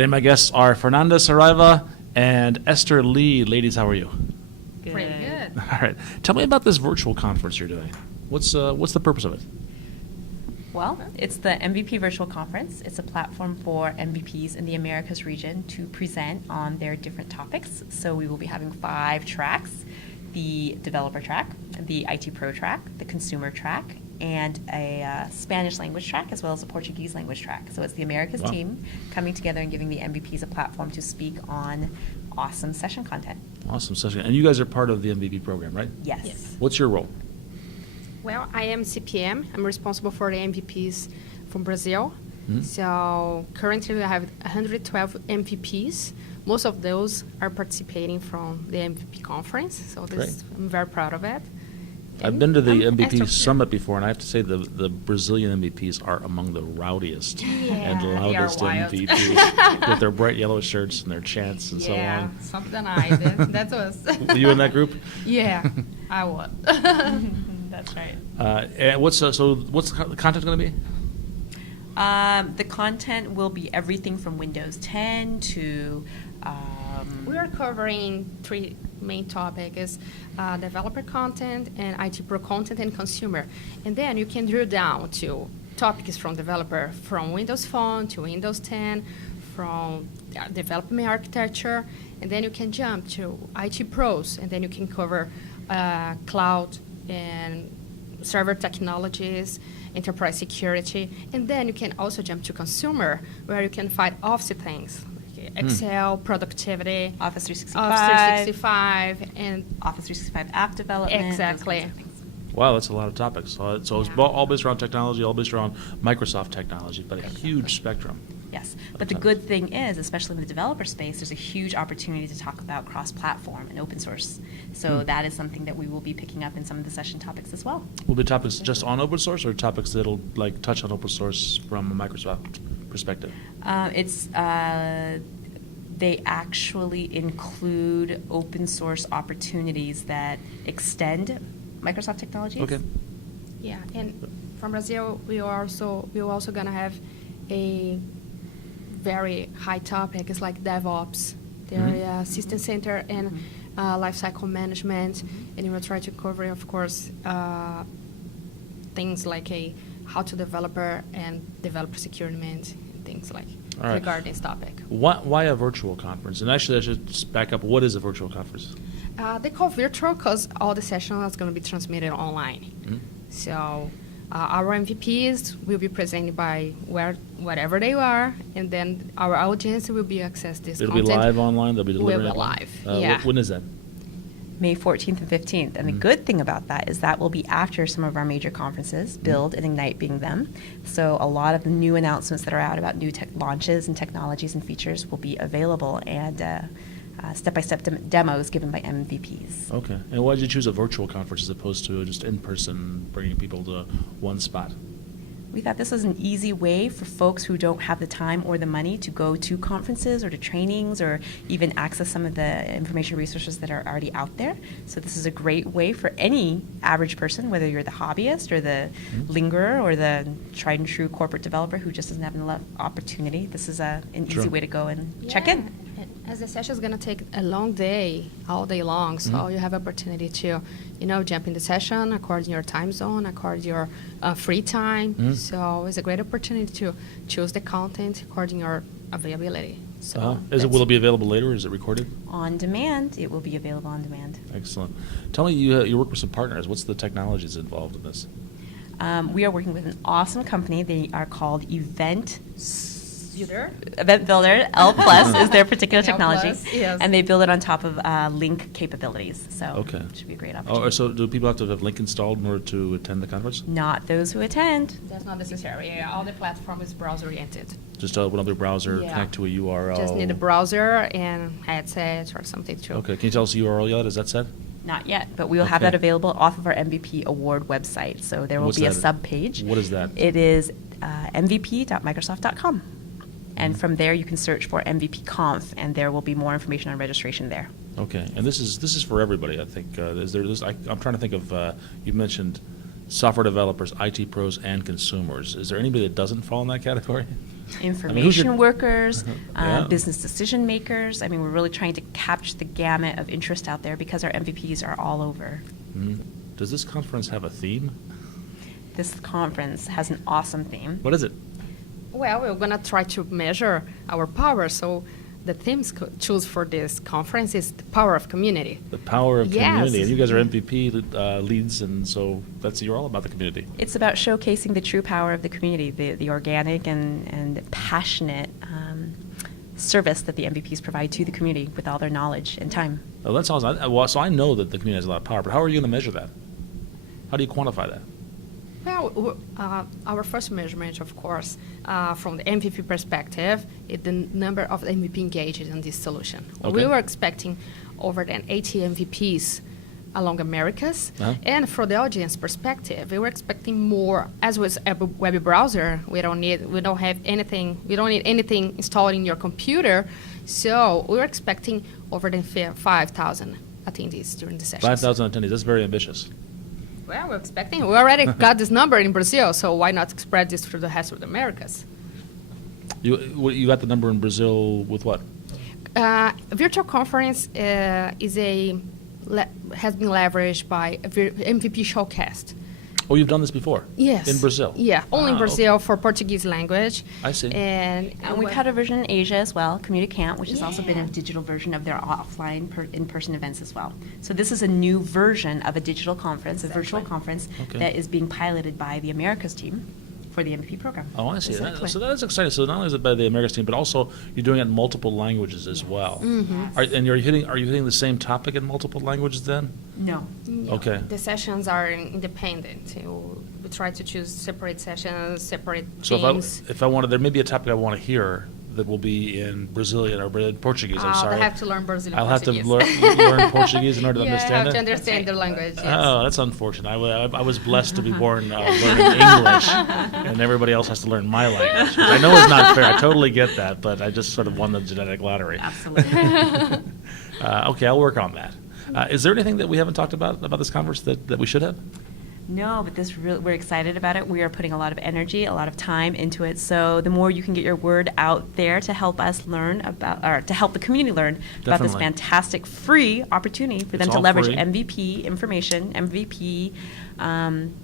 Today my guests are Fernanda, Saraiva, and Esther Lee. Ladies, how are you? Good. Pretty good. All right. Tell me about this virtual conference you're doing. What's the purpose of it? Well, it's the MVP Virtual Conference. It's a platform for MVPs in the Americas region to present on their different topics. So we will be having 5 tracks: the developer track, the IT pro track, the consumer track, and a Spanish language track, as well as a Portuguese language track. So it's the Americas team coming together and giving the MVPs a platform to speak on awesome session content. Awesome session. And you guys are part of the MVP program, right? Yes. What's your role? Well, I am CPM. I'm responsible for the MVPs from Brazil. Mm-hmm. So currently we have 112 MVPs. Most of those are participating from the MVP conference. So this, I'm very proud of it. I've been to the I'm MVP Esther. Summit before, and I have to say the Brazilian MVPs are among the rowdiest and they are loudest wild. MVPs with their bright yellow shirts and their chants and so Yeah, on. something I did. That was. Were you in that group? Yeah, I was. That's right. And what's the content going to be? The content will be everything from Windows 10 to... We are covering 3 main topics: developer content and IT pro content and consumer. And then you can drill down to topics from developer, from Windows Phone to Windows 10, from development architecture, and then you can jump to IT pros, and then you can cover cloud and server technologies, enterprise security, and then you can also jump to consumer, where you can find Office things, like Excel, productivity, Office 365. Office 365, and Office 365 app development. those Exactly. kinds of things. Wow, that's a lot of topics. So it's Yeah. all based around technology, all based around Microsoft technology, but a huge spectrum. Yes, but the good thing is, especially in the developer space, there's a huge opportunity to talk about cross-platform and open source. So that is something that we will be picking up in some of the session topics as well. Will be topics just on open source, or topics that'll like touch on open source from a Microsoft perspective? They actually include open source opportunities that extend Microsoft technologies. Okay. yeah, and from Brazil, we're also gonna have a very high topic. It's like DevOps, the system center and lifecycle management, and we will try to cover, of course, things like how to developer and developer security, and things like All right. regarding this topic. Why a virtual conference? And actually, I should just back up. What is a virtual conference? They call virtual because all the sessions are going to be transmitted online. Mm-hmm. So our MVPs will be presented by wherever they are, and then our audience will be access this It'll content. be live online. They'll be Will delivering be it live, online? yeah. When is that? May 14th and 15th. And the good thing about that is that will be after some of our major conferences, Build and Ignite being them. So a lot of the new announcements that are out about new tech launches and technologies and features will be available, and step-by-step demos given by MVPs. Okay. And why did you choose a virtual conference as opposed to just in person, bringing people to one spot? We thought this was an easy way for folks who don't have the time or the money to go to conferences or to trainings or even access some of the information resources that are already out there. So this is a great way for any average person, whether you're the hobbyist or the lingerer or the tried and true corporate developer who just doesn't have enough opportunity. This is an easy way to go and check in. And as the session is going to take a long day, all day long, so you have opportunity to, jump in the session according to your time zone, according to your free time. So it's a great opportunity to choose the content according to your availability. So Will it be available later, or is it recorded? On demand, it will be available on demand. Excellent. Tell me, you work with some partners. What's the technologies involved in this? We are working with an awesome company. They are called Event Builder. L Plus is their particular technology, yes. and they build it on top of Link capabilities. So it should be a great opportunity. Oh, so do people have to have Link installed in order to attend the conference? Not those who attend. That's not necessary. Yeah, all the platform is browser-oriented. Just open up the browser, connect to a URL. Just need a browser and headset or something too. Okay, can you tell us the URL yet? Is that set? Not yet, but we will have that available off of our MVP award website. So there will be a sub-page. What is that? It is mvp.microsoft.com. And from there, you can search for MVP Conf, and there will be more information on registration there. Okay, and this is for everybody, I think. I'm trying to think of, you mentioned software developers, IT pros, and consumers. Is there anybody that doesn't fall in that category? Information workers, Yeah. business decision makers. I mean, we're really trying to capture the gamut of interest out there because our MVPs are all over. Mhm. Does this conference have a theme? This conference has an awesome theme. What is it? Well, we're going to try to measure our power. So the themes choose for this conference is the power of community. The power of Yes. community. And you guys are MVP leads, and so you're all about the community. It's about showcasing the true power of the community, the organic and passionate service that the MVPs provide to the community with all their knowledge and time. Oh, that's awesome. Well, so I know that the community has a lot of power, but how are you going to measure that? How do you quantify that? Well, our first measurement, of course, from the MVP perspective, is the number of MVP engaged in this solution. Okay. We were expecting over than 80 MVPs along Americas, Uh-huh. and from the audience perspective, we were expecting more. As with a web browser, we don't need anything installed in your computer, so we were expecting over than 5,000 attendees during the session. 5,000 attendees. That's very ambitious. Well, we're expecting. We already got this number in Brazil, so why not spread this through the rest of the Americas? You got the number in Brazil with what? Virtual conference has been leveraged by MVP Showcast. Oh, you've done this before? Yes. In Brazil? Yeah, only in Ah, Brazil okay. for Portuguese language. I see. And we've had a version in Asia as well, Communicant, which has also been a digital version of their offline in-person events as well. So this is a new version of a digital conference, a virtual conference Okay. that is being piloted by the Americas team for the MVP program. Oh, I see. Exactly. So that is exciting. So not only is it by the Americas team, but also you're doing it in multiple languages as well. Mm-hmm. Are you hitting the same topic in multiple languages then? No. Okay. The sessions are independent. We try to choose separate sessions, separate So themes. if I wanted, there may be a topic I want to hear that will be in Brazilian or in Portuguese. I'm sorry. I have to learn Brazilian I'll have to Portuguese. learn Portuguese in order to Yeah, understand I have it. to understand their language. Yes. Oh, that's unfortunate. I was blessed to be born learning English, and everybody else has to learn my language. Which I know is not fair. I totally get that, but I just sort of won the genetic lottery. Absolutely. Okay, I'll work on that. Is there anything that we haven't talked about this conference that we should have? No, but we're excited about it. We are putting a lot of energy, a lot of time into it. So the more you can get your word out there to help us learn about, or to help the community learn about this Definitely. fantastic free opportunity for them It's to all leverage free. MVP information, MVP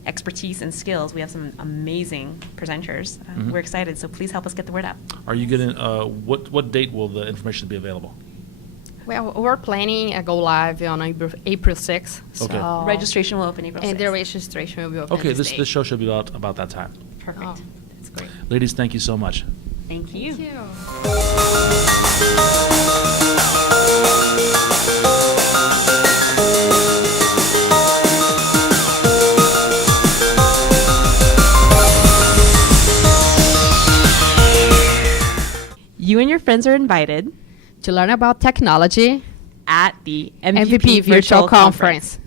expertise and skills. We have some amazing presenters. Mhm. We're excited, so please help us get the word out. Are you getting, what date will the information be available? Well, we're planning a go live on April 6th. Okay. So Registration will open April 6th. And the registration will be open. Okay, this this show should be about that time. Perfect. Oh. That's great. Ladies, thank you so much. Thank you. Thank you. You and your friends are invited To learn about technology, at the MVP Virtual Conference.